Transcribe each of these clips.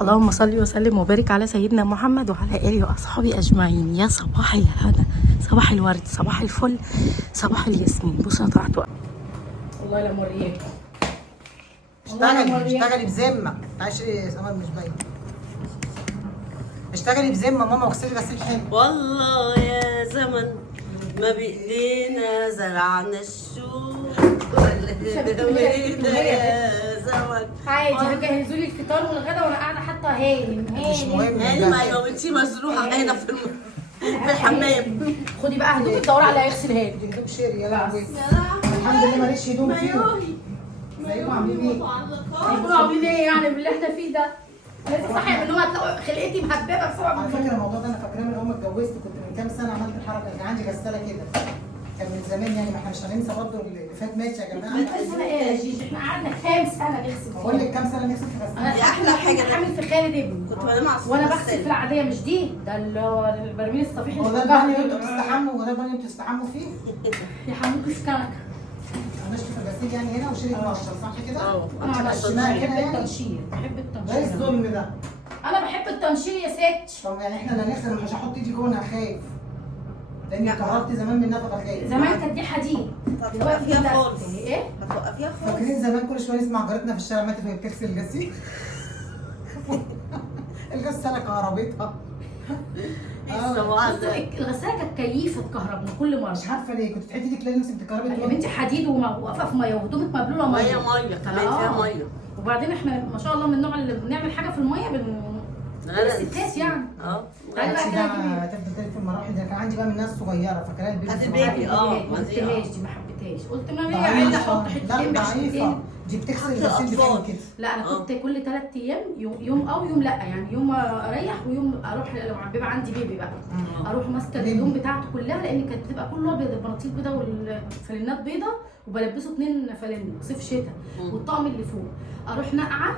اللهم صل وسلم وبارك على سيدنا محمد وعلى اله واصحابه اجمعين. يا صباح الهنا، صباح الورد، صباح الفل، صباح الياسمين. بصوا طلعت والله لا مورياكم. اشتغلي بذمه. معلش سمر مش باين. اشتغلي بذمه ماما واغسلي غسيل حلو. والله يا زمن ما بايدينا زرعنا الشوق يا زمن. عادي هجهزوا لي الفطار والغدا وانا قاعده حاطه هانم مش مهم. يعني ما يوم انتي مزروعه هنا في الحمام. خدي بقى هدومك دوري على هيغسل هانم. دي هدوم شيري يا لهوي. الحمد لله ماليش هدوم فيهم. ازيكم عاملين ايه؟ انتوا عاملين ايه يعني باللي احنا فيه ده؟ لسه صاحيه من النوم هتلاقوا خلقتي مهببه بسبب على فكره الموضوع ده انا فاكراه من اول ما اتجوزت. كنت من كام سنه عملت الحركه. كان عندي غساله كده، كان من زمان يعني. ما احنا مش هننسى برضه اللي فات. ماشي يا جماعه. سنه ايه يا جيجي؟ احنا قعدنا كام سنه نغسل؟ بقول لك كام سنه نغسل في غساله. دي احلى حاجه. انا عامل في خالد ابني كنت بنام على وانا بغسل في العاديه مش دي، ده اللي هو البرميل الصفيح هو ده البانيو انتوا بتستحموا وده البانيو انتوا بتستحموا فيه؟ يحموكوا في كنكه. انا شفت الغسيل يعني هنا وشيلت مقشر صح كده؟ انا بحب التنشير، بحب ده التنشير. الظلم ده. انا بحب التنشير يا ست. طب يعني احنا اللي هنغسل مش هحط ايدي جوه. انا خايف لاني قررت زمان من نفقه الغايب. زمان كانت دي حديد دلوقتي فيها ده خالص. ايه؟ هتوقفيها خالص. فاكرين زمان كل شويه نسمع جارتنا في الشارع ماتت وهي بتغسل الغسيل. الغساله كهربتها. الغساله كانت كيفه تكهربنا كل مره. مش عارفه ليه كنت تحطي ايدك تلاقي نفسك بتكهربي. يا بنتي حديد وواقفه في ميه وهدومك مبلوله ميه. ميه كمان فيها ميه. وبعدين احنا ما شاء الله من النوع اللي بنعمل حاجه في الميه الستات يعني. عندي بقى تفضل تلف المراحل دي. كان عندي بقى من الناس صغيره فاكراها البيبي. هات البيبي. ما قلتهاش دي، ما حبيتهاش. قلت ما ليه عايزه احط حتتين ضعيفه. دي بتغسل الغسيل بتاعي كده. لا انا كنت كل 3 ايام يوم او يوم لا، يعني يوم اريح ويوم اروح لو بيبقى عندي بيبي بقى اروح ماسكه الهدوم بتاعته كلها، لان كانت بتبقى كله ابيض، البناطيل بيضه والفانلات بيضه، وبلبسه 2 فانلة صيف شتاء والطقم اللي فوق. اروح نقعه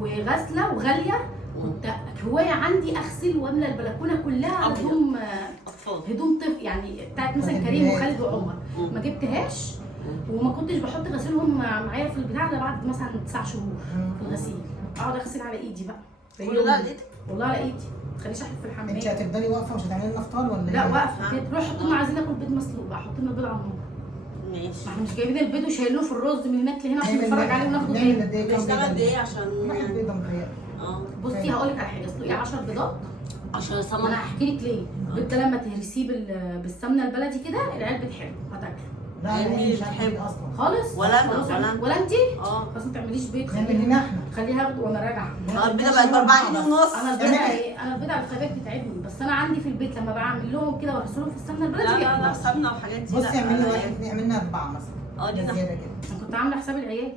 وغسله وغاليه. كنت هوايه عندي اغسل واملى البلكونه كلها هدوم هدوم طفل يعني بتاعت مثلا كريم وخالد وعمر. ما جبتهاش وما كنتش بحط غسيلهم معايا في البتاع ده بعد مثلا 9 شهور في الغسيل. اقعد اغسل على ايدي بقى. كل ده على ايدك؟ والله على ايدي. ما تخليش احط في الحمام. انت هتفضلي واقفه مش هتعملي لنا فطار ولا ايه؟ لا واقفه كده. روح حط لنا، عايزين ناكل بيض مسلوق بقى، حط لنا البيض على النار. ماشي. ما احنا مش جايبين البيض وشايلينه في الرز من هناك لهنا عشان نتفرج عليه وناخده تاني. بنشتغل قد ايه عشان واحد بيضه متهيألي. بصي هقول لك على حاجه. اسلقي 10 بيضات عشان ما انا هحكي لك ليه. البيض ده لما تهرسيه بالسمنه البلدي كده العيال بتحبه هتاكله. لا انا مش بحب اصلا خالص. ولا انت؟ خلاص ما تعمليش بيض. نعمل لنا احنا. خليها اخده وانا راجعه. البيضه بقت ب4 جنيه ونص. انا البيضه على الخباك بتتعبني، بس انا عندي في البيت لما بعمل لهم كده وارسلهم في السمنه البلدي لا سمنه وحاجات دي. بصي اعملي واحد اعملنا 4 مثلا. دي زياده كده. انا كنت عامله حساب العيال.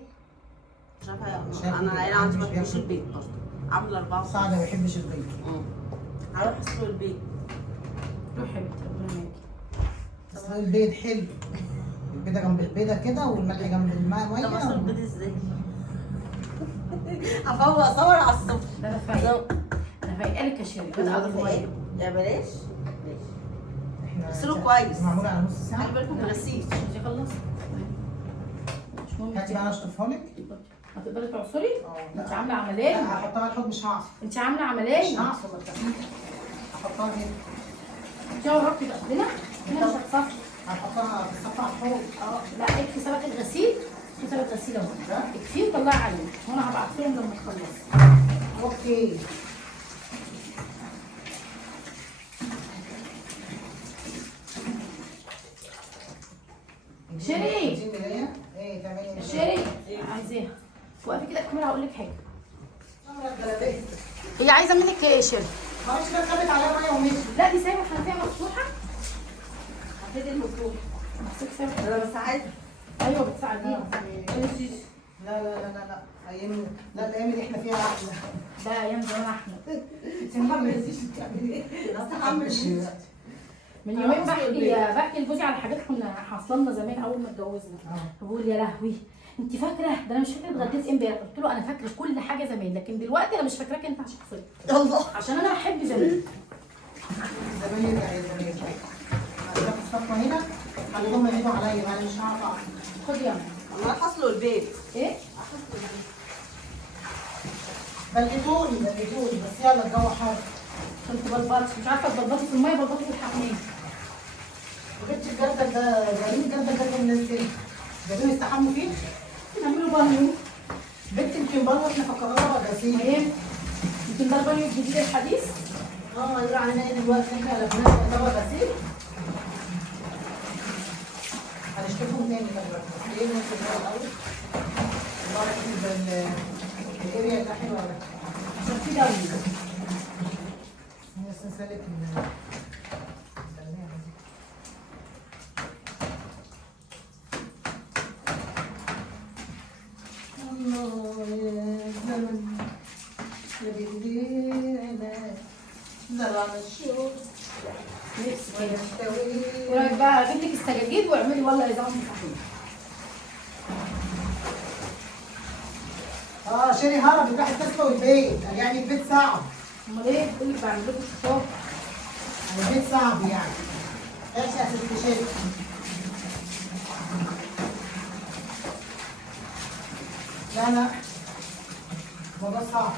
مش عارفه انا العيله عندي ما بتحبش البيض برضه. عامله 4 صعب ما بيحبش البيض. هروح اسلق البيض. روح حبيبتي ربنا معاكي. اصل البيض حلو. البيضه جنب البيضه كده والملح جنب الماء. طب اسلق البيض ازاي؟ هفوق اصور على الصبح. ده انا فايقه. انا فايقه لك يا شيري. بتقعد صغير. يا بلاش. احنا اسلقه كويس. معمول على نص ساعه. خلي بالكم من الغسيل. مش خلصت. مش مهم. هاتي بقى اشطفها لك. هتقدري تعصري؟ لا. انت عامله عمليه؟ لا هحطها على الحوض مش هعصر. انت عامله عمليه؟ مش هعصر هحطها هنا. انت قربتي تقدمها؟ هنا مش هتصفي. هنحطها في الصفحه على الحوض. لا اكفي سلك الغسيل. في سلك غسيل اهو. اكفيه وطلعي عليه وانا هبعت لهم لما تخلصي. اوكي. شيري. ايه تعملي ايه؟ شيري عايزاها. وقفي كده الكاميرا هقول لك حاجه. هي عايزه منك ايه يا شيري؟ معلش بقى خدت عليها ميه ومشي. لا دي سايبه الحنفيه مفتوحه. هبتدي المفتوح. محسوك سايبه. انا بساعدها. ايوه بتساعديها. لا لا لا لا ايام. لا الايام اللي احنا فيها احلى. ده ايام زمان احنا. انت ما عملتيش بتعملي ايه؟ استحمل. من يومين بحكي لجوزي على حاجات كنا حصلنا زمان اول ما اتجوزنا. بقول يا لهوي انت فاكره ده انا مش فاكره اتغديت امبارح. قلت له انا فاكره كل حاجه زمان، لكن دلوقتي انا مش فاكراك انت شخصيا. الله. عشان انا بحب زمان. زمان يرجع يا زمان يرجع. هتروح الصفه هنا خليهم يعيدوا عليا انا مش هعرف اعصر. خد يلا. انا رايحه اسلق البيت. ايه؟ بلغتوني بس يلا الجو حر. كنت بلبطي مش عارفه تبلبطي في الميه بلبطي في الحمام. وجبت الجردل ده، جايبين الجردل ده من الناس فين؟ جايبين يستحموا فيه؟ نعمله بانيو. بنت يمكن بره احنا فكرناها غسيل. تمام. يمكن ده البانيو الجديد الحديث. هيقولوا علينا ايه دلوقتي؟ احنا لبناش يعتبر غسيل. هنشتكوا تاني دلوقتي. ايه الناس اللي الاول؟ والله الاريا ده حلوه ولا عشان في دوري. بس نسلك الله يا زمن يا بيدينا زرعنا الشوق ونستوي. ايه رايك بقى اجيب لك السجاجيد واعملي والله يا زلمه صحيح. شيري هرب وراح تسلق البيت، يعني البيت صعب. امال ايه؟ بقول لك بعمل لكم فطار. البيت صعب يعني. ايش يا ست شيري؟ لا الموضوع صعب.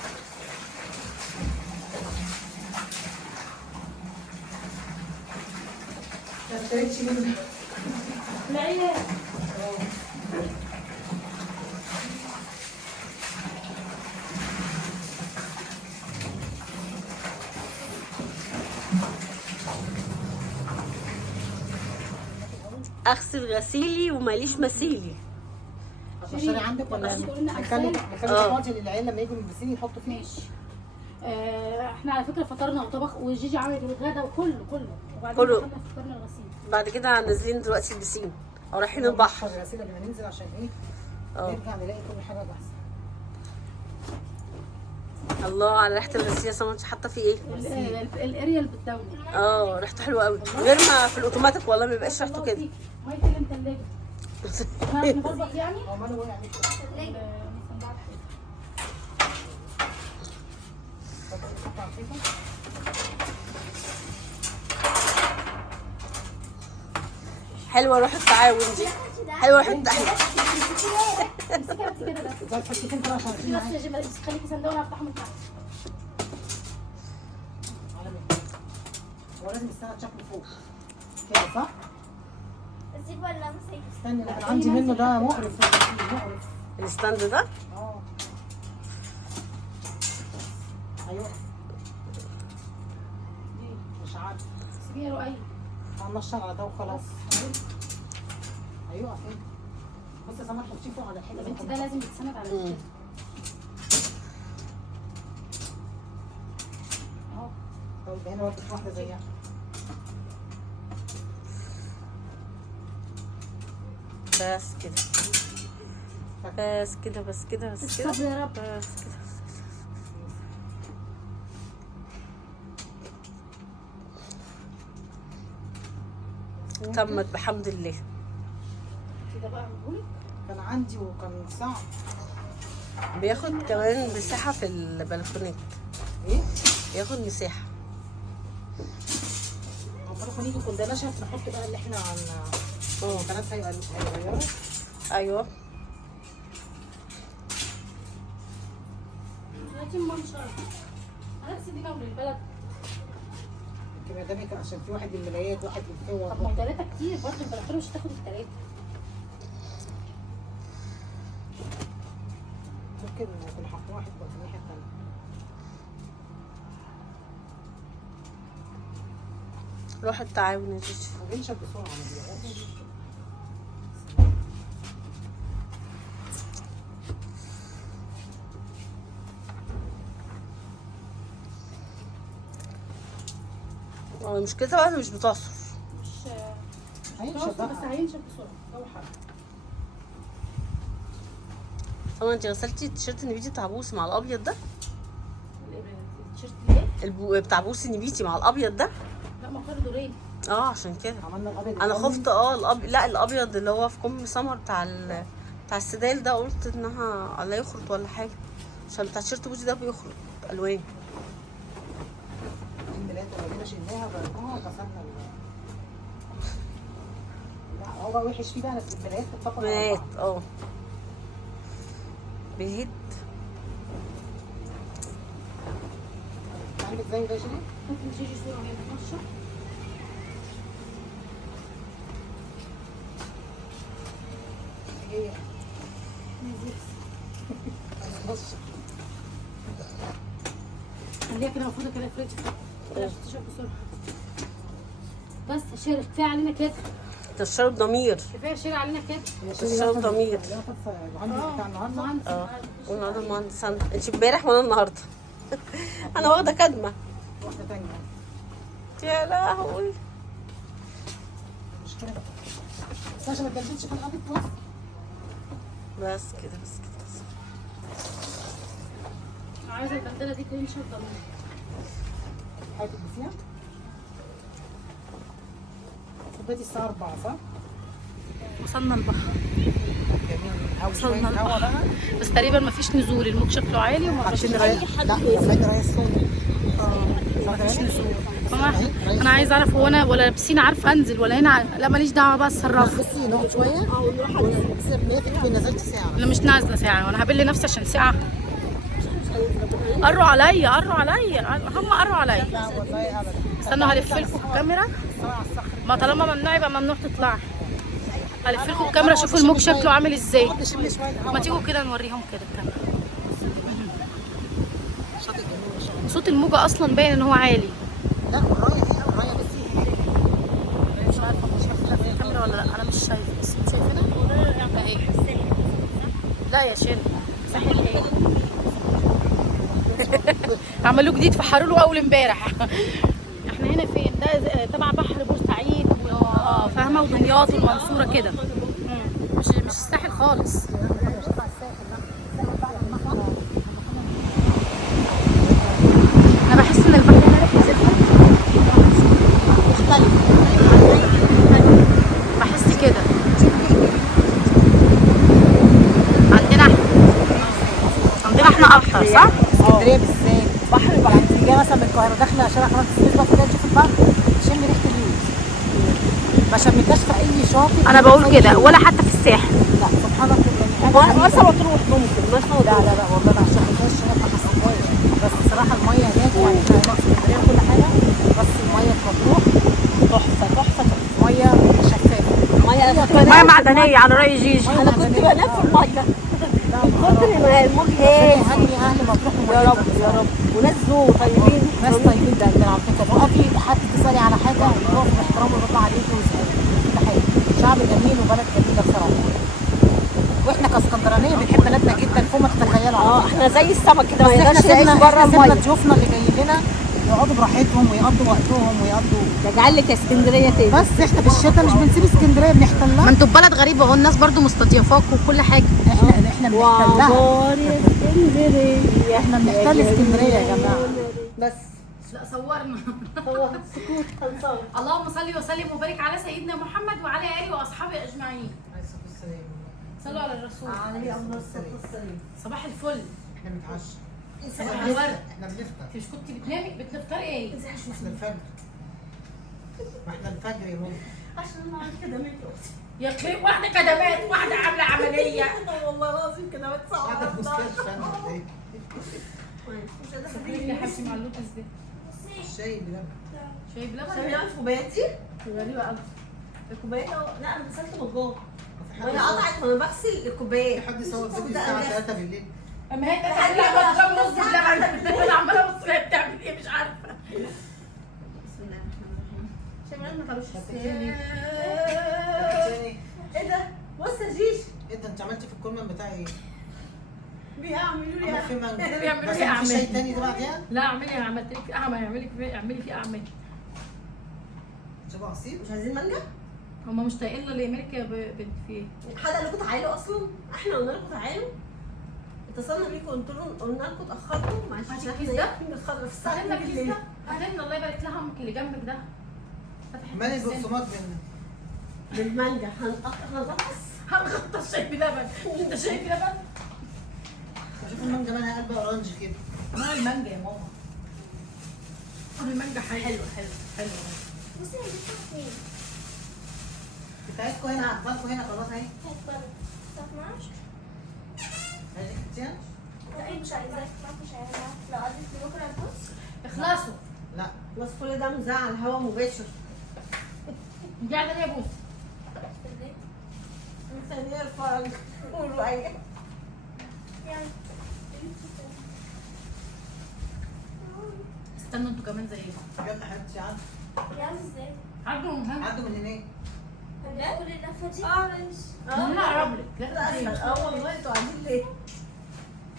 ما اشتريتش منه. العيال اغسل غسيلي وماليش مثيلي. شيري عندك ولا بس قلنا نخلي آه. فاضي للعيال لما يجوا من البسين يحطوا فيه؟ ماشي. احنا على فكره فطرنا وطبخ وجيجي عملت الغدا وكله وبعدين كله. دخلنا فطرنا الغسيل. بعد كده نازلين دلوقتي البسين او رايحين البحر. الغسيل قبل ما ننزل عشان ايه؟ اه نرجع نلاقي كل حاجه جاهزه. الله على ريحه الغسيل يا سما. انت حاطه فيه ايه؟ الاريال بالدولي. ريحته حلوه قوي غير ما في الاوتوماتيك والله ما بيبقاش ريحته كده. ميه الثلاجه. نعرف نطبخ يعني؟ عمال وقع عليك حلوه روح التعاون دي. حلوه روح التعاون. امسكها بس كده بس. ازاي تحطي فين عشان بس يا جماعه خليكي صندوق وانا هفتحه من تحت. هو لازم السنه شكله فوق كده صح؟ اسيب ولا امسك؟ استني لا انا عندي منه ده مقرف مقرف. الستاند ده ايوه مش عارفه. سيبيها رؤية. هنشر على ده وخلاص. ايوه فين؟ بصي يا سماح حطيه فوق على الحته. طب انت ده لازم يتسند على كده. اهو. طيب هنا برضه واحده زيها. بس كده بس كده بس كده بس كده الصبر يا رب. بس كده. تمت بحمد الله. كده بقى بقولك كان عندي وكان صعب. بياخد كمان مساحة في البلكونات. ايه؟ بياخد مساحة. عمال نيجي كنا نشف نحط بقى اللي احنا عن البنات هيغيروا. ايوه لكن منشر. انا نفسي دي جنب البلد. يمكن قدامك عشان في واحد للملايات واحد للفوق. طب ما هو 3 كتير برضه البلكونه مش هتاخد ال3. ممكن كنا حاطين واحد بقى في الناحيه الثانيه. روح التعاون يا جيجي. وبينشف بسرعه ما بيبقاش. مشكلتها بقى مش بتعصر. مش هينشف بس بقى. هينشف بسرعه جو حر. طبعا انت غسلتي التيشيرت النبيتي بتاع بوسي مع الابيض ده؟ التيشيرت ايه؟ بتاع بوسي النبيتي مع الابيض ده؟ لا ما فرضوا ليه؟ عشان كده عملنا الابيض. انا خفت لا الابيض اللي هو في كم سمر بتاع السدال ده، قلت انها لا يخرط ولا حاجه، عشان بتاع تيشيرت بوسي ده بيخرط الوان. الملايات لما جينا شلناها بقى غسلنا لا هو بقى وحش فيه بقى في الملايات بتطبق على مات بعض. بيهد. ازاي ده شيرين؟ ممكن تيجي صوره وهي بتنشر. هي خليها كده المفروض كده فريتش عشان تشرب بسرعه. بس شير كفايه علينا كده، تشرب ضمير. كفايه شير علينا كده. تشرب ضمير. المهندس بتاع النهارده. اه والنهارده المهندس انت امبارح وانا النهارده. انا واخده كدمه. واحده ثانيه يا لهوي. مشكله بس عشان ما تبلبلش في القبض بس. بس كده بس كده. عايزه البندله دي تنشر ضمير. حاجه تلبسيها فضيتي الساعه 4 صح؟ وصلنا البحر جميل قوي. وصلنا شويه هوا بقى. بس تقريبا مفيش نزول، الموج شكله عالي وما فيش حاطين رايه لا فاكر رايه الصوت. مفيش نزول. انا عايزه اعرف هو انا ولا بسين عارفه انزل ولا هنا لا ماليش دعوه بقى اتصرف. بصي نقعد شويه ونروح على نزلت ساعه. انا مش نازله ساعه وانا هبل نفسي عشان ساعه. قروا عليا قروا عليا هم قروا عليا. لا والله ابدا. استنوا هلف لكم الكاميرا. ما طالما ممنوع يبقى ممنوع تطلع. هلف لكم الكاميرا شوفوا الموج شكله عامل ازاي. ما تيجوا كده نوريهم كده الكاميرا. صوت الموجة اصلا باين ان هو عالي. لا الرايه هي الرايه بصي. مش عارفه مش شايفه في الكاميرا ولا لا، انا مش شايفه بس انت شايفينها؟ اهي. لا يا شيل ساحل ايه؟ عملوه جديد فحروا له اول امبارح. احنا هنا فين؟ ده تبع بحر بورسعيد فاهمه ودمياط والمنصوره كده. مش الساحل خالص. انا بحس ان البحر هنا ريحه مختلف. بحس كده. عندنا احنا اكتر صح؟ اسكندريه بالذات بحر يعني انت جايه مثلا من القاهره داخله شارع قناه السويس بقى كده تشوف البحر تشم ريحه اليود. ما شمتهاش في اي شاطئ. انا بقول كده ولا حتى في الساحل. لا سبحان الله يعني مرسى مطروح ممكن لا والله ما شمتهاش ما حسيتهاش. بس بصراحه الميه هناك يعني احنا هنا في اسكندريه وكل حاجه بس الميه في مطروح تحفه تحفه ميه شفافه. ميه معدنيه على راي جيجي. انا كنت بنام في الميه من كتر ما الموج هادي. هني اهل مطروح يا رب يا رب. وناس ذوق طيبين. ناس طيبين جدا على فكره. توقفي حد تسالي على حاجه وتقف باحترام ويرد عليكي ويسالك. ده حقيقي شعب جميل وبلد جميله بصراحه. واحنا كاسكندرانيه بنحب بلدنا جدا فوق ما تتخيلوا. احنا زي السمك كده ما بس يقدرش يعيش بره سيبنا الميه. ضيوفنا اللي جايين لنا يقعدوا براحتهم ويقضوا وقتهم ويقضوا. رجع لك اسكندريه تاني. بس احنا في الشتاء مش بنسيب اسكندريه بنحتلها. ما انتوا بلد غريبه اهو الناس برضو مستضيفاكوا وكل حاجه. احنا بنحتلها. وعبار يا اسكندريه. احنا بنحتل اسكندريه يا جماعه. بس لا صورنا. هو سكوت هنصور. اللهم صل وسلم وبارك على سيدنا محمد وعلى اله واصحابه اجمعين. صلوا على الرسول. عليه الله الصلاه والسلام. صباح الفل. احنا بنتعشى. صباح الورد. احنا بنفطر. انت مش كنت بتنامي بتفطري ايه؟ احنا الفجر. ما احنا الفجر يا ماما. عشان انا عملت كده مني يا اخي واحده كدمات واحده عامله عمليه. والله العظيم كده قاعده في مستشفى انا ولا ايه؟ يا حبيبتي مع اللوتس دي شاي بلبن. شاي بلبن. شايفين الكوبايات دي؟ غريبه قوي. الكوبايات لا انا غسلت مجات. وانا قطعت وانا بغسل الكوبايات. في حد يصور فيديو الساعه 3 بالليل. اما هي تقول لها ما تشرب نص اللبن. انا عماله ابص هي بتعمل ايه مش عارفه. بسم الله الرحمن الرحيم. شايفين ما طلعوش تاني. ايه ده؟ بص يا جيش ايه ده انت عملتي في الكولمان بتاعي ايه؟ بيعملوا لي عمل فيه مانجا. بيعملوا بس لي في شاي أعمال. تاني ده بعديها؟ لا اعملي عملت لك اعملي فيه اعمال. شبه عصير؟ مش عايزين مانجا؟ هما مش طايقين اللي يعملك يا بنت في ايه؟ الحلقه اللي كنتوا تعالوا اصلا احنا قلنا لكم تعالوا اتصلنا بيكم قلنا لكم اتاخرتوا معلش هاتي عشان الكيس احنا ده. بنتخرج في الساعه بعدين 2 الكيس بالليل. ده بعدين الله يبارك لها امك اللي جنبك ده فتحت مالي الكيسين. البقسماط منك. بالمانجا هنغطس. هنغطس شاي بلبن. انت شاي بلبن؟ بشوف المانجا مالها قلب اورنج كده. ما المانجا يا ماما. المانجا حلوه. بصي هي دي فين؟ بتاعتكم هنا عطلكم هنا خلاص اهي. كانت بره. طب معرفش. عايزين كتير؟ لا مش عايزاك مش عايزاك لو قعدت بكره البص. اخلصوا كل ده مذاع على الهواء مباشر. انت قاعده ليه يا بوسه؟ مستنيه الفرج والرؤية. يلا. استنوا انتوا كمان زيكم. يلا حبيبتي عدوا. يلا ازاي؟ عدوا من هنا. عدوا من هناك. هناكل اللفه دي؟ ماشي. لا اقرب لك. لا لا اسهل. والله انتوا قاعدين ليه؟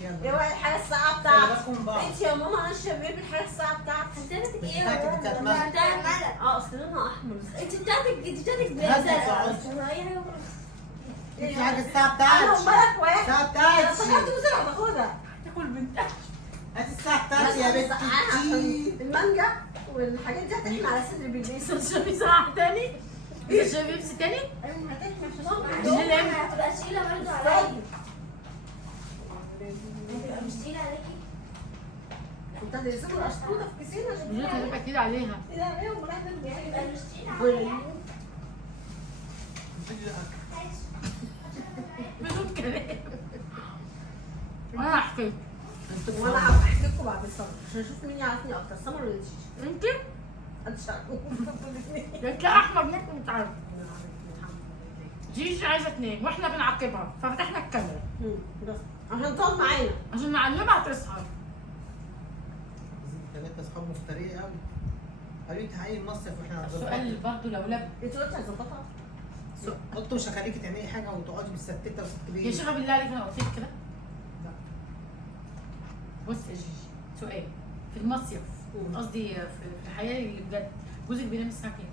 يلا. اوعي الحاجه الساعه خلي بتاعتك. بالكم من بعض. انت يا ماما انا شباب الحاجه الساعه بتاعتك. حسابك مش ايه بتاعتك، يا بتاعت ماما؟ ملك. بتاعت ملك. اصل لونها احمر. انت بتاعتك بتاعتك زرقاء. اي حاجه انت عارفه الساعه انا بتاعتي. ومالك واحد. الساعه انا بتاعتي. افتكرت بسرعه باخدها. تاكل بنتها. هات الساعه بتاعتي يا بنتي. عشان المانجا والحاجات دي هتحمي على صدر بالليل. تشربي ساعه تاني؟ تشربي بيبسي تاني؟ ايوه هتحمي عشان هتبقى تقيله برضه عليا. هتبقى مش تقيله عليكي. انت هترسموا الاشطوطه في كيسين عشان مش هتبقى كتير عليها. كده عليهم وراح هتبقى مش تقيله عليا. بدون كلام. وانا هحكي. وانا هحكي لكم بعد الصبر عشان اشوف مين يعرفني اكتر، سمر ولا شيشة. انت؟ محدش يعرفني. انت احمد منكم مش عارف. جيجي عايزه تنام واحنا بنعاقبها ففتحنا الكاميرا بس عشان تقعد معانا. عشان نعلمها تسهر. ثلاثه اصحاب مفتريه قوي. قالوا لي تعالي المصيف واحنا السؤال برضه لو لب انت قلت هتظبطها؟ قلت مش هخليكي تعملي حاجه وتقعدي بالستته وتكتبي يا شيخه بالله عليك انا قلت لك كده. بص يا جيجي سؤال في المصيف قصدي في الحياه اللي بجد جوزك بينام الساعه كام؟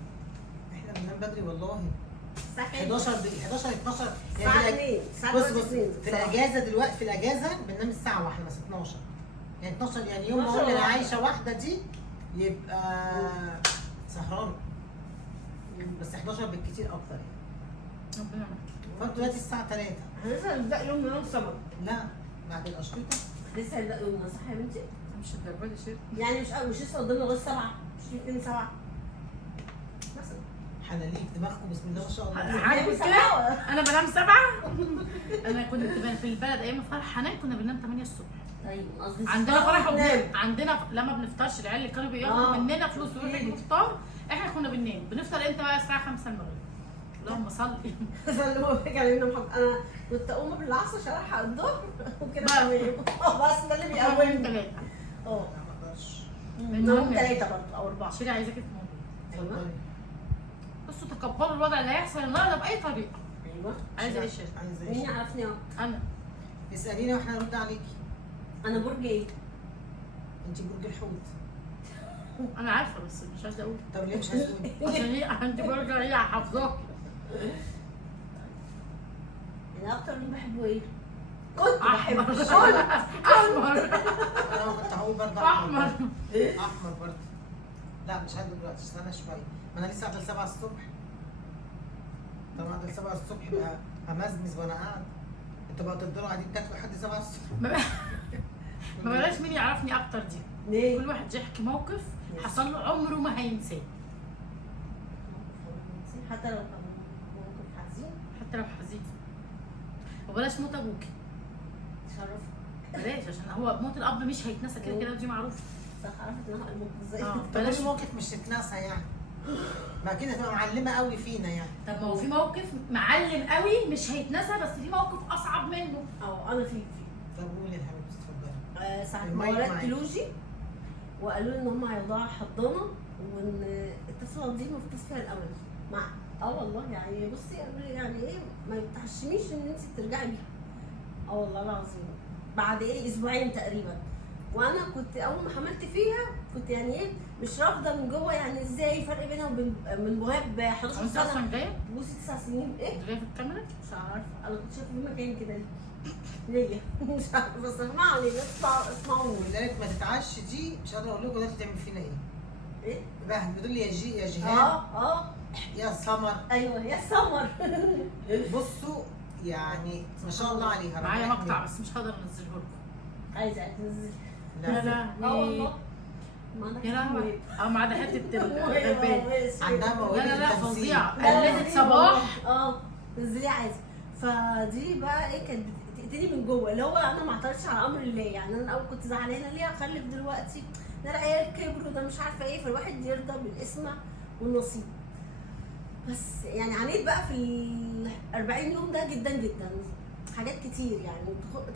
احنا بننام بدري والله. الساعة 11 12 الساعة في 2 الساعة بص 2 في الاجازه دلوقتي، في الاجازه بننام الساعه 1 مثلا 12 يعني 12 يعني يوم ما 12 اقول انا واحدة. عايشه واحده دي يبقى سهران. بس 11 بالكتير اكتر يعني. ربنا معاك. فانتوا دلوقتي الساعه 3. احنا لسه هنبدأ يومنا يوم سمر. لا بعد الاشرطه. لسه هنبدأ يومنا صح يا بنتي؟ مش الدرجه دي شيء. يعني مش لسه قدامنا لغاية 7 مش يمكن 7 مثلا. حلاليك دماغكم بسم الله ما شاء الله. عاجبك كده؟ انا بنام 7. انا كنت في البلد ايام فرح حنان كنا بننام 8 الصبح. طيب قصدي عندنا فرح وبنام. عندنا لما بنفطرش العيال اللي كانوا بياخدوا مننا فلوس يروحوا يجيبوا فطار احنا كنا بننام. بنفطر امتى بقى؟ الساعه 5 المغرب. اللهم صل. اللي هو فكرة ان انا كنت اقوم بالعصر عشان الحق الظهر وكده تمام. بس ده اللي بيقومني. 3. اه لا ما اقدرش. نوم 3 برضه او 4. شيري عايزاكي في موضوع. اتفضلي. بصوا تقبلوا الوضع اللي هيحصل النهارده باي طريقه. ايوه عايزه ايه شيري؟ عايزه مين ايه؟ يعرفني اهو؟ انا اساليني واحنا هنرد عليكي. انا برج ايه؟ انت برج الحوت. انا عارفه بس مش عايزه اقول طب ليه مش عايزه تقولي؟ عشان هي عندي برجر هي حافظاكي. انا اكتر اللي بحبه ايه؟ كنت احمر بحبه احمر انا كنت هقول برضه احمر. احمر برضه. لا مش هاد دلوقتي استنى شويه. ما انا لسه قاعده ل 7 الصبح. طب قاعده ل 7 الصبح بقى همزمز وانا قاعد. انتوا بقى تفضلوا قاعدين تاكلوا لحد 7 الصبح. ما بلاش مين يعرفني اكتر دي. ليه؟ كل واحد يحكي موقف حصل له عمره ما هينساه. حتى لو كان موقف حزين حتى لو حزين. وبلاش موت ابوكي. شرف. بلاش عشان هو موت الاب مش هيتنسى كده كده دي معروفه. صح عرفت ان انا الموقف ازاي. اه طب بلاش كل موقف مش تتنسى يعني. ما كده هتبقى معلمه قوي فينا يعني. طب ما هو في موقف معلم قوي مش هيتنسى بس في موقف اصعب منه. اه انا في طب قولي يا حبيبتي اتفضلي. ساعة ما المايك ولدت معاك. لوجي وقالوا لي ان هم هيوضعوا الحضانه وان الطفله دي المفروض فيها الاول مع والله يعني بصي قالوا لي يعني ايه ما يتحشميش ان انت ترجعي بيها. والله العظيم بعد ايه اسبوعين تقريبا. وانا كنت اول ما حملت فيها كنت يعني ايه مش رافضه من جوه يعني ازاي فرق بينها وبين من مهاب 11 انت سنه. اصلا جايه؟ بوسي 9 سنين ايه؟ انت جايه في الكاميرا؟ مش عارفه انا كنت شايفه في مكان كده ليا مش عارفه بس اسمعوني اسمعوني. ولذلك ما تتعش دي مش قادره اقول لكم دلوقتي تعمل فينا ايه. ايه؟ بقى بتقول لي يا جهاد اه يا سمر. ايوه يا سمر. بصوا يعني ما شاء الله عليها. معايا ربنا مقطع يحميها. بس مش هقدر انزله لكم. عايزه تنزل. يا لا لهوي. والله ما عندك يا لهوي. اه ما عدا حته الغلبان. عندها لا مواد لا لا التمثيل. فظيعه. قلدت صباح. نزلي عايزه. فدي بقى ايه كانت بتقتلني من جوه، اللي هو انا ما اعترضتش على امر الله. يعني انا الاول كنت زعلانه ليه اخلف دلوقتي، ده العيال كبروا، ده مش عارفه ايه، فالواحد يرضى بالقسمه والنصيب. بس يعني عانيت بقى في ال 40 يوم ده جدا جدا، حاجات كتير يعني،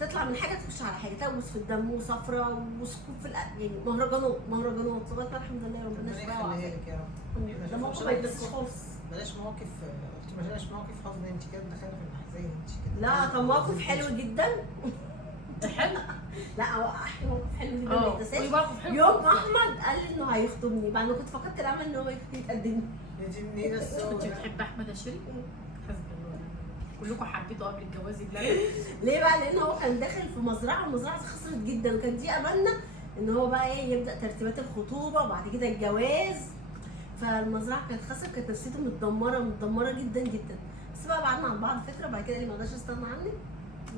تطلع من حاجه تخش على حاجه، تلوث في الدم وصفرة وسكوب في يعني مهرجانات لغايه ما الحمد لله ربنا ربنا يشفيها يخليها ويعافيها. لك يا رب. ده موقف ما يتنسيش خالص. بلاش مواقف، قلت بلاش مواقف حزن، انت كده دخلنا في الاحزان انت كده. لا كان موقف حلو جدا. حلو. لا هو احلى موقف حلو جدا ما اه يتنساش. موقف حلو. يوم احمد قال لي انه هيخطبني بعد ما كنت فقدت الامل ان هو يتقدم يا دي منين انت السودا. بتحب احمد الشريف؟ حسبي الله ونعم الوكيل. كلكم حبيتوا قبل الجواز بالله. ليه بقى؟ لان هو كان داخل في مزرعه، والمزرعه دي خسرت جدا، وكان دي املنا ان هو بقى ايه يبدا ترتيبات الخطوبه وبعد كده الجواز. فالمزرعه كانت خسرت، كانت نفسيته متدمره جدا جدا. بس بقى بعدنا عن بعض فتره، بعد كده قال لي ما اقدرش استنى عنك،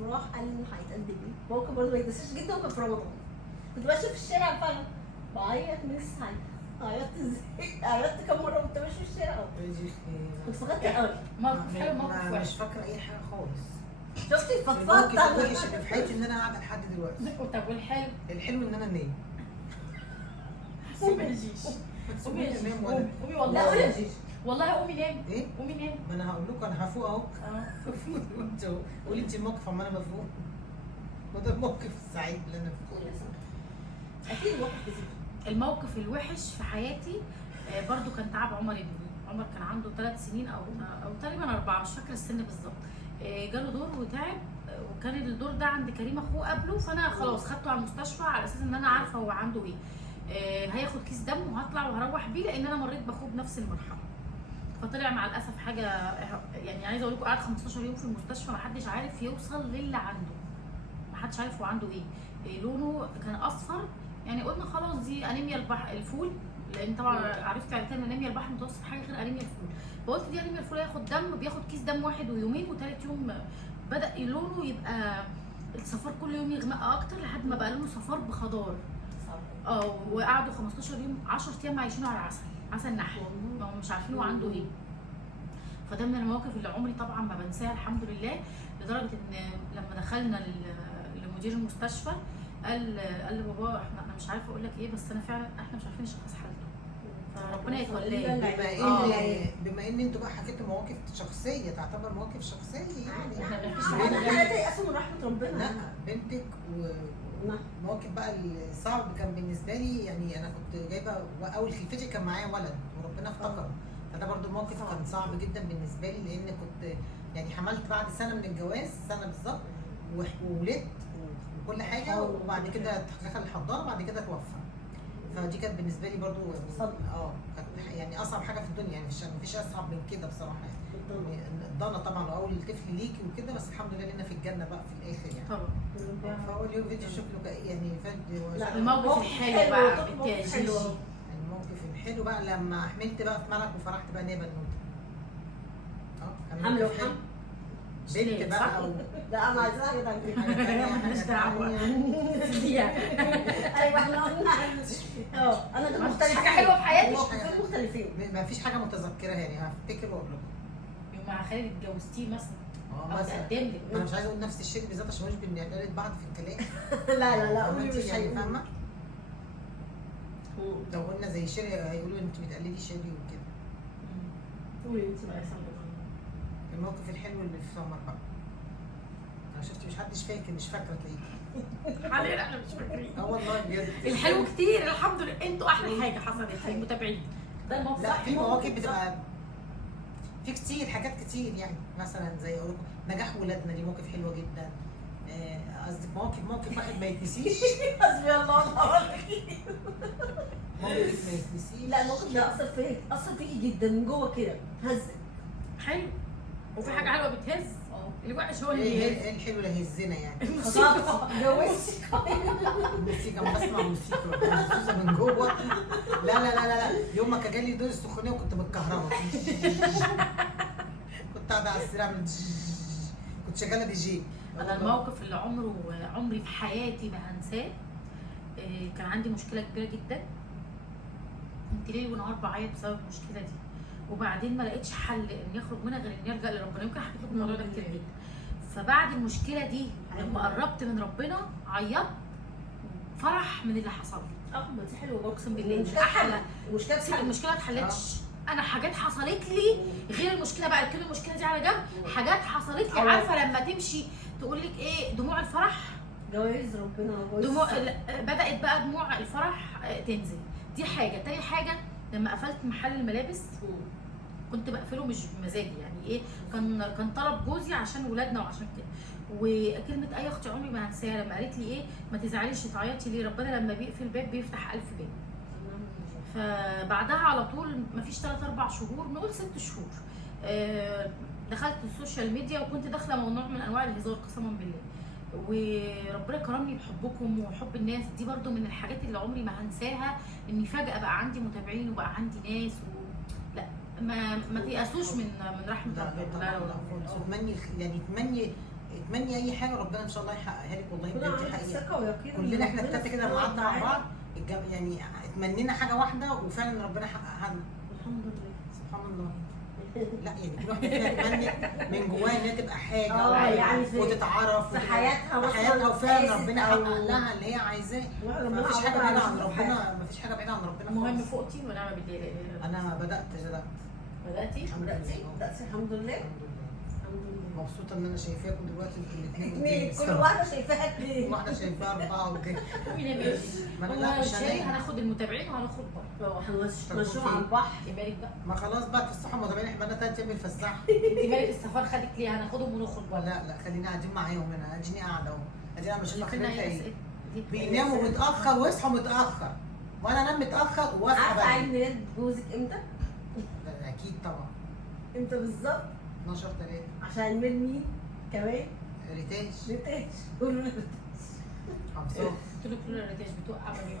وراح قال لي انه هيتقدم لي. موقف برضه ما يتنساش جدا، وكان في رمضان. كنت ماشيه في الشارع فعلا بعيط من السعي. عيطت ازاي؟ عيطت كام مره وانت ماشي في الشارع اهو. كنت فقدت الامل. موقف حلو موقف مش وحش. فاكره اي حاجه خالص. شفتي الموقف فضفضت الوحش اللي في حياتي ان انا قاعده لحد دلوقتي. طب والحلو؟ الحلو ان انا نايم. قومي يا جيش. ما قومي يا تسيبوني جيش. انام ولا قومي لا والله. قول يا جيجي. والله قومي نام. ايه؟ قومي نام. ما انا هقول لكم انا هفوق اهو. انتوا قولي انت الموقف اما انا بفوق. وده الموقف السعيد اللي انا فيه. اكيد موقف كتير. الموقف الوحش في حياتي برضو كان تعب عمر ابني. عمر كان عنده 3 سنين او تقريبا 4، مش فاكره السن بالظبط. جاله دور وتعب، وكان الدور ده عند كريم اخوه قبله، فانا خلاص خدته على المستشفى على اساس ان انا عارفه هو عنده ايه. هياخد كيس دم وهطلع وهروح بيه، لان انا مريت باخوه بنفس المرحله. فطلع مع الاسف حاجه، يعني عايزه اقول لكم قعد 15 يوم في المستشفى، ما حدش عارف يوصل للي عنده. ما حدش عارف هو عنده ايه. لونه كان اصفر، يعني قلنا خلاص دي انيميا الفول، لان طبعا عرفت بعد كده ان انيميا البحر المتوسط حاجه غير انيميا الفول. فقلت دي انيميا الفول، هياخد دم، بياخد كيس دم 1 ويومين، وثالث يوم بدا لونه يبقى الصفار كل يوم يغمق اكتر، لحد ما بقى لونه صفار بخضار. وقعدوا 15 يوم 10 ايام عايشينه على عسل نحل، مش عارفين هو عنده ايه. فده من المواقف اللي عمري طبعا ما بنساها الحمد لله، لدرجه ان لما دخلنا لمدير المستشفى قال لبابا انا مش عارفه اقول لك ايه، بس انا فعلا احنا مش عارفين نشخص حالته، فربنا يتولاه. بما ان انتوا بقى حكيتوا مواقف شخصيه، تعتبر مواقف شخصيه يعني. انا تيأسوا من رحمه ربنا. لا بنتك ومواقف بقى الصعب كان بالنسبه لي، يعني انا كنت جايبه اول خلفتي كان معايا ولد وربنا افتكره، فده برضو موقف كان صعب جدا بالنسبه لي، لان كنت يعني حملت بعد سنه من الجواز، سنه بالظبط، وولدت وكل حاجه، وبعد كده دخل الحضانه وبعد كده توفى. فدي كانت بالنسبه لي برضو كانت يعني اصعب حاجه في الدنيا، يعني مفيش اصعب من كده بصراحه يعني. الضانه طبعا واول طفل ليكي وكده، بس الحمد لله لنا في الجنه بقى في الاخر يعني. طبعا. فاول يوم فيديو شكله يعني لا الموقف الحلو بقى بنتي يا جيجي. الموقف الحلو بقى لما حملت بقى في ملك وفرحت بقى ان هي بنوته. حمل وحمل بنت بقى لا انا عايزاها حاجه ثانيه. مالناش دعوه. ايوه احنا قلنا انا دول مختلفين، حاجه حلوه في حياتي. موقفين مختلفين. ما فيش حاجه متذكرها يعني، هفتكر واقول لكم. يوم مع خالد اتجوزتيه مثلا او مثلا تقدم لك. انا مش عايزه اقول نفس الشيء بالذات عشان مش بنعترض بعض في الكلام. لا قولي مش يعني فاهمه. لو قلنا زي شيري هيقولوا انت بتقلدي شيري وكده. قولي انت بقى. الموقف الحلو اللي في سمر بقى، انا شفت مش حدش فاكر، مش فاكره تلاقيه حاليا احنا مش فاكرين. والله بجد الحلو كتير الحمد لله، انتوا احلى حاجه حصلت للمتابعين. ده الموقف. لا في مواقف بتبقى في كتير حاجات كتير يعني، مثلا زي اقول لكم نجاح ولادنا دي موقف حلوه جدا. قصدي موقف واحد ما يتنسيش. حسبي الله ونعم الوكيل. موقف ما يتنسيش. لا الموقف ده اثر فيكي جدا من جوه كده، هزك. حلو. وفي حاجه حلوه بتهز، اللي وحش هو اللي ايه الحلو اللي هيهزنا يعني. خطبت اتجوزتي. الموسيقى ما بسمع موسيقى محسوسه من جوه. لا يوم ما كان جالي دور السخونيه وكنت متكهربه. كنت قاعده على السرير اعمل كنت شغاله دي جي. انا الموقف اللي عمري في حياتي ما هنساه، كان عندي مشكله كبيره جدا، كنت ليل ونهار بعيط بسبب المشكله دي، وبعدين ما لقيتش حل ان يخرج منها غير ان يرجع لربنا. يمكن حكيت لكم الموضوع ده كتير جدا. فبعد المشكله دي لما قربت من ربنا عيطت فرح من اللي حصل لي. ما دي حلوه اقسم بالله مش المشكله احلى. المشكله اتحلت. المشكله ما اتحلتش، انا حاجات حصلت لي غير المشكله بقى، كل المشكله دي على جنب، حاجات حصلت لي. عارفه لما تمشي تقول لك ايه، دموع الفرح، جوايز ربنا جوايز دموع بدات بقى دموع الفرح تنزل. دي حاجه. تاني حاجه لما قفلت محل الملابس كنت بقفله مش بمزاجي، يعني ايه، كان طلب جوزي عشان ولادنا وعشان كده. وكلمه اي اختي عمري ما هنساها لما قالت لي ايه، ما تزعليش تعيطي ليه، ربنا لما بيقفل باب بيفتح 1000 باب. فبعدها على طول مفيش 3 4 شهور، نقول 6 شهور، دخلت السوشيال ميديا وكنت داخله نوع من انواع الهزار قسما بالله. وربنا كرمني بحبكم وحب الناس، دي برضو من الحاجات اللي عمري ما هنساها، اني فجاه بقى عندي متابعين وبقى عندي ناس لا ما تيأسوش من رحمه ربنا. لا اتمني يعني اتمني اي حاجه ربنا ان شاء الله يحققها لك، والله بجد حقيقه. ثقه ويقين كلنا احنا التلاته كده قعدنا مع بعض يعني اتمنينا حاجه واحده وفعلا ربنا حققها لنا الحمد لله. سبحان الله. لا يعني كل واحده فينا تتمنى من جواها انها تبقى حاجه يعني وتتعرف في حياتها وفعلا ربنا حقق لها اللي هي عايزاه. ما فيش حاجه بعيده عن ربنا، ما فيش حاجه بعيده عن ربنا. المهم فوقتي ونعم بالله. انا بداتي بداتي الحمد لله. مبسوطه ان انا شايفاكم دلوقتي انتوا الاثنين، كل واحده شايفاها اثنين، واحده شايفاها 4 وكده. مين يا ما انا لا مش شاري، هناخد المتابعين وهنخرج بره. هنمشوها على البحر. مالك بقى؟ ما خلاص بقى تفسحوا متابعين، احنا بقى 3 ايام بنفسحوا. انت مالك السفر خدك ليه؟ هناخدهم ونخرج بره. لا خلينا قاعدين معاهم هنا، اديني قاعده اهو، ادينا مش اللي فاكرين فينا ايه. بيناموا متاخر ويصحوا متاخر وانا انام متاخر واصحى عارفه بدري. عيد ميلاد جوزك امتى؟ اكيد طبعا امتى بالظبط؟ 12/3. عشان عيد ميلاد مين؟ كمان؟ ريتاش حافظاه. قلت له كل الريتاج بتوقع من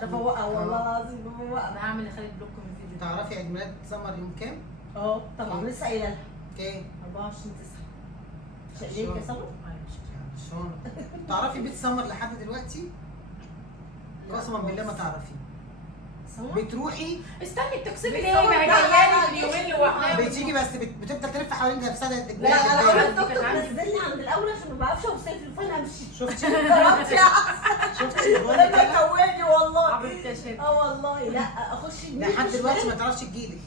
تفوقها والله العظيم تفوقها. انا هعمل لخالد بلوك من الفيديو. تعرفي عيد ميلاد سمر يوم كام؟ طبعا لسه قايله لها كام؟ 24/9. ليه يا سمر؟ شلون؟ تعرفي بيت سمر لحد دلوقتي؟ قسما بالله ما تعرفي. بتروحي استني بتقسمي ليه؟ ما هي جايه لي اليومين لوحدها. بتيجي بس بتفضل تلف حوالين نفسها. لا انا الدكتور نزلني عند الاول عشان ما بعرفش اوصل التليفون امشي. شفتي؟ شفتي؟ لما كوني والله. عملت كشف. والله لا اخش لحد دلوقتي ما تعرفش تجيلك.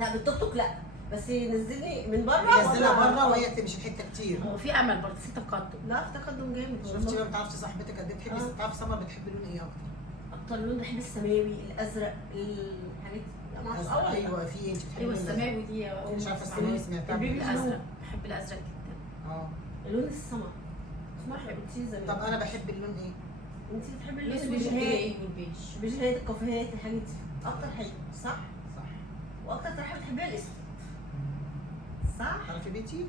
لا بالتوك توك لا، بس ينزلني من بره. ينزلها بره وهي تمشي في حته كتير. هو في امل برضه، في تقدم. لا في تقدم جامد. شفتي بقى؟ ما تعرفش صاحبتك قد ايه بتحبي؟ تعرفي سمر بتحب لون ايه اكتر؟ اكتر لون بحب السماوي، الازرق، الحاجات دي. ايوه في انت بتحبي ايوه السماوي دي مش عارفه السماوي سمعتها. البيبي الازرق، بحب الازرق جدا. اللون السمر. ما حبيتيه زمان. طب انا بحب اللون ايه؟ انت بتحبي اللون الاسود البيجيهات، والبيج. البيجيهات، الكافيهات، الحاجات دي اكتر حاجه. صح؟ صح. واكتر حاجه بتحبيها الاسود. صح؟ تعرفي بيتي؟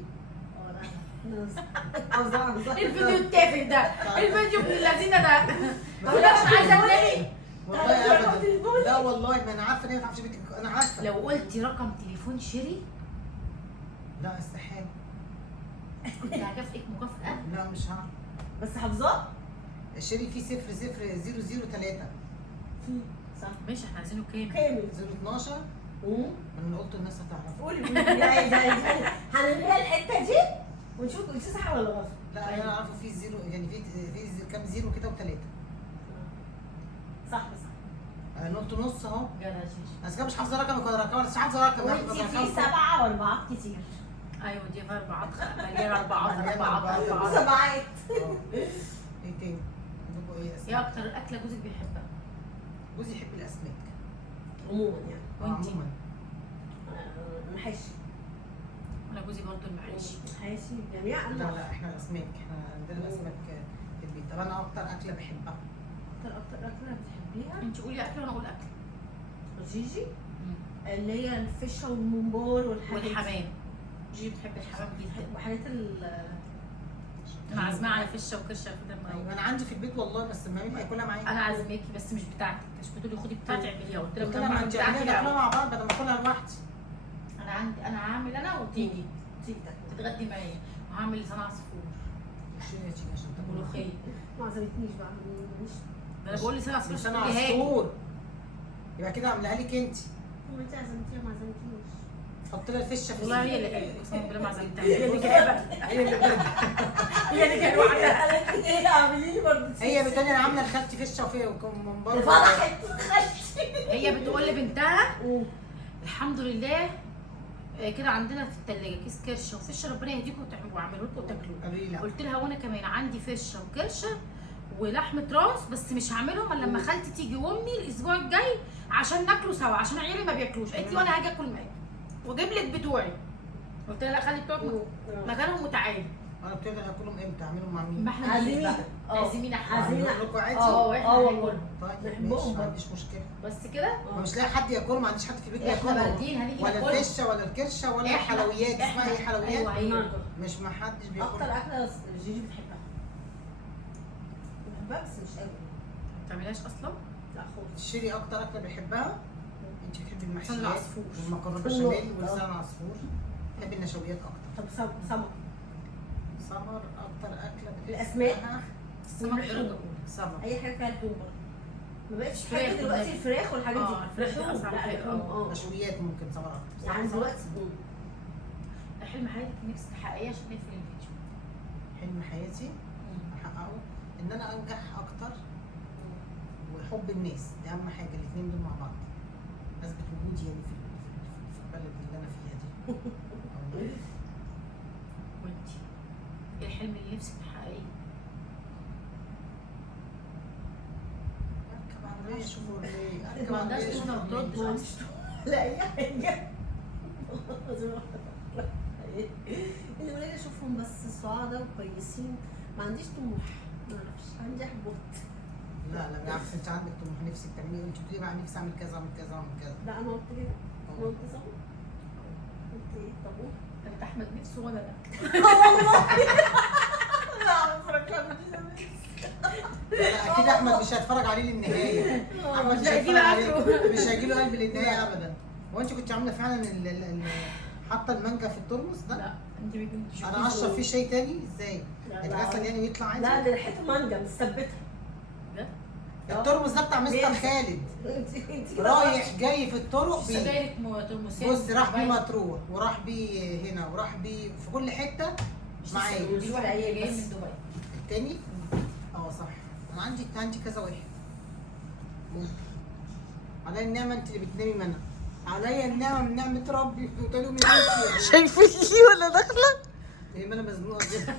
الفيديو التافه ده، الفيديو ابن اللذينه ده. ما مش عايزه تلاقي. والله ابدا. لا والله ما انا عارفه ان هي ما تعرفش بيتك، انا عارفه. لو قلتي رقم تليفون شيري لا استحاله. كنت هكافئك مكافأة. لا مش هعرف. بس حافظاه؟ الشيري فيه 00003. صح. ماشي احنا عايزينه كام؟ كامل. 012. انا قلت الناس هتعرف. قولي هنعملها الحته دي ونشوف انت صح ولا غلط. لا انا اعرفه فيه زيرو، يعني في كام زيرو كده و3. صح. انا قلت نص اهو. جدع شيش. انا كده مش حافظه رقم ولا رقم، مش حافظه رقم. وانت في 7 و4 كتير. ايوه دي فيها 4 مليان 4 مليان 4 سبعات. ايه تاني؟ عندكم ايه اسماك؟ ايه اكتر اكله جوزك بيحبها؟ جوزي يحب الاسماك عموما يعني. وانتي؟ عموما محاشي. انا جوزي برضه المحاشي. محاشي جميع لا احنا الاسماك، احنا عندنا الاسماك في البيت. طب انا اكتر اكله بحبها. اكتر اكله بتحبيها؟ انت قولي اكل وانا اقول اكل. جيجي اللي هي الفشه والممبار والحاجات دي. والحمام. جيجي بتحب الحمام جدا. وحاجات انا عازماه على فشه وكرشه كده. ايوه انا عندي في البيت والله، بس ما ينفع ياكلها معايا. انا عازماكي بس مش بتاعتك، مش بتقولي خدي بتاعتي اعمليها. قلت لها قلت لها ما انت ناكلها مع بعض بدل ما اكلها لوحدي. انا هعمل انا وتيجي تتغدي معايا، وهعمل لسان عصفور. عشان تاكل ملوخيه. ما عزمتنيش بقى. انا بقول لسان عصفور. لسان عصفور يبقى كده اعملها لك انت. هو انت عزمتيها ما عزمتنيش. حط لها الفشه في والله هي الزيت. اللي قالت قسما بالله ما عزمتها. هي اللي كانت قالت لي ايه اعملي لي برضه هي بتقول لي انا عامله لخالتي فشه وفيه من بره. فرحت خالتي. هي بتقول لبنتها الحمد لله كده عندنا في الثلاجه كيس كرشه وفشه، ربنا يهديكم واعملوا لكم وتاكلوا. قالوا لي لا. قلت لها وانا كمان عندي فشه وكرشه ولحمه راس، بس مش هعملهم الا لما خالتي تيجي وامي الاسبوع الجاي عشان ناكلوا سوا، عشان عيالي ما بياكلوش. قالت لي وانا هاجي اكل معاكي واجيب لك بتوعي. قلت لها لا خلي بتوعك مكانهم وتعالي. انا بتقول لها هاكلهم امتى؟ اعملهم مع مين؟ ما احنا عازمين. بقى. عازمين احنا. عازمين. اعمل لكم عادي. واحنا هناكل. طيب نحبهم ماشي، ما برضه. عنديش مشكله. بس كده ما مش لاقي حد ياكلهم، ما عنديش حد في البيت احنا ياكلهم. باردين هنيجي ولا ناكلهم. الفشه ولا الكرشه ولا الحلويات. اسمها ايه حلويات؟ ايوه هي مش ما حدش اكتر بياكل. اكله جيجي بتحبها. بحبها بس مش قوي. ما بتعملهاش اصلا. لا خالص. شيري اكتر اكله بيحبها. انت بتحبي المحشيات العصفور. والمكرونه بشاميل ولسان عصفور. بتحبي النشويات اكتر. طب سمك. سمر اكتر اكله الأسماك. السمك درجه اولى. سمر. اي حاجه فيها لحوم برضه. ما بقتش فراخ بحب دلوقتي والنبي. الفراخ والحاجات دي. الفراخ دي لحوم. أصعب لا حاجة. لحوم. نشويات ممكن سمر اكتر. يعني دلوقتي حلم حياتك نفسك تحققيه عشان نقفل الفيديو. حلم حياتي احققه ان انا انجح اكتر، وحب الناس دي اهم حاجه. الاثنين دول مع بعض. اثبت وجودي يعني في البلد اللي انا فيها دي. وانتي ايه الحلم اللي نفسك تحققيه؟ اركب عربيه شوفورليه. اركب ما عندهاش عربيه تونه ما شوفورليه. بتردش اصلا. لا اي حاجه. الولاد اشوفهم بس سعاده وكويسين. ما عنديش طموح. ما اعرفش عندي احباط. لا لا بالعكس، انت عندك طموح نفسك تعملي. انت بتقولي بقى نفسي اعمل كذا اعمل كذا اعمل كذا. لا انا قلت كده. انا قلت صح. قلت ايه طب قول. انت احمد نفسه وانا لا. لا على فكره لا اكيد احمد مش هيتفرج عليه للنهايه. احمد مش هيتفرج عليه، مش هيجي له قلب للنهايه ابدا. هو انت كنت عامله فعلا حاطه المانجا في الترمس ده؟ لا انت بتقولي انا اشرب فيه شاي تاني ازاي؟ لا، يتغسل يعني ويطلع عادي؟ لا ده ريحته مانجا مثبتها. الترمس ده بتاع مستر خالد. رايح جاي في الطرق بيه. سجاير ترمسين. بص راح بيه مطروح وراح بيه هنا وراح بيه في كل حته معايا. في واحد جاي من دبي. التاني؟ اه صح. انا عندي كذا واحد. عليا النعمه انت اللي بتنامي منها. عليا النعمه من نعمه ربي وتقولوا من شايفين لي ولا داخله؟ ايه ما انا مزنوقه كده.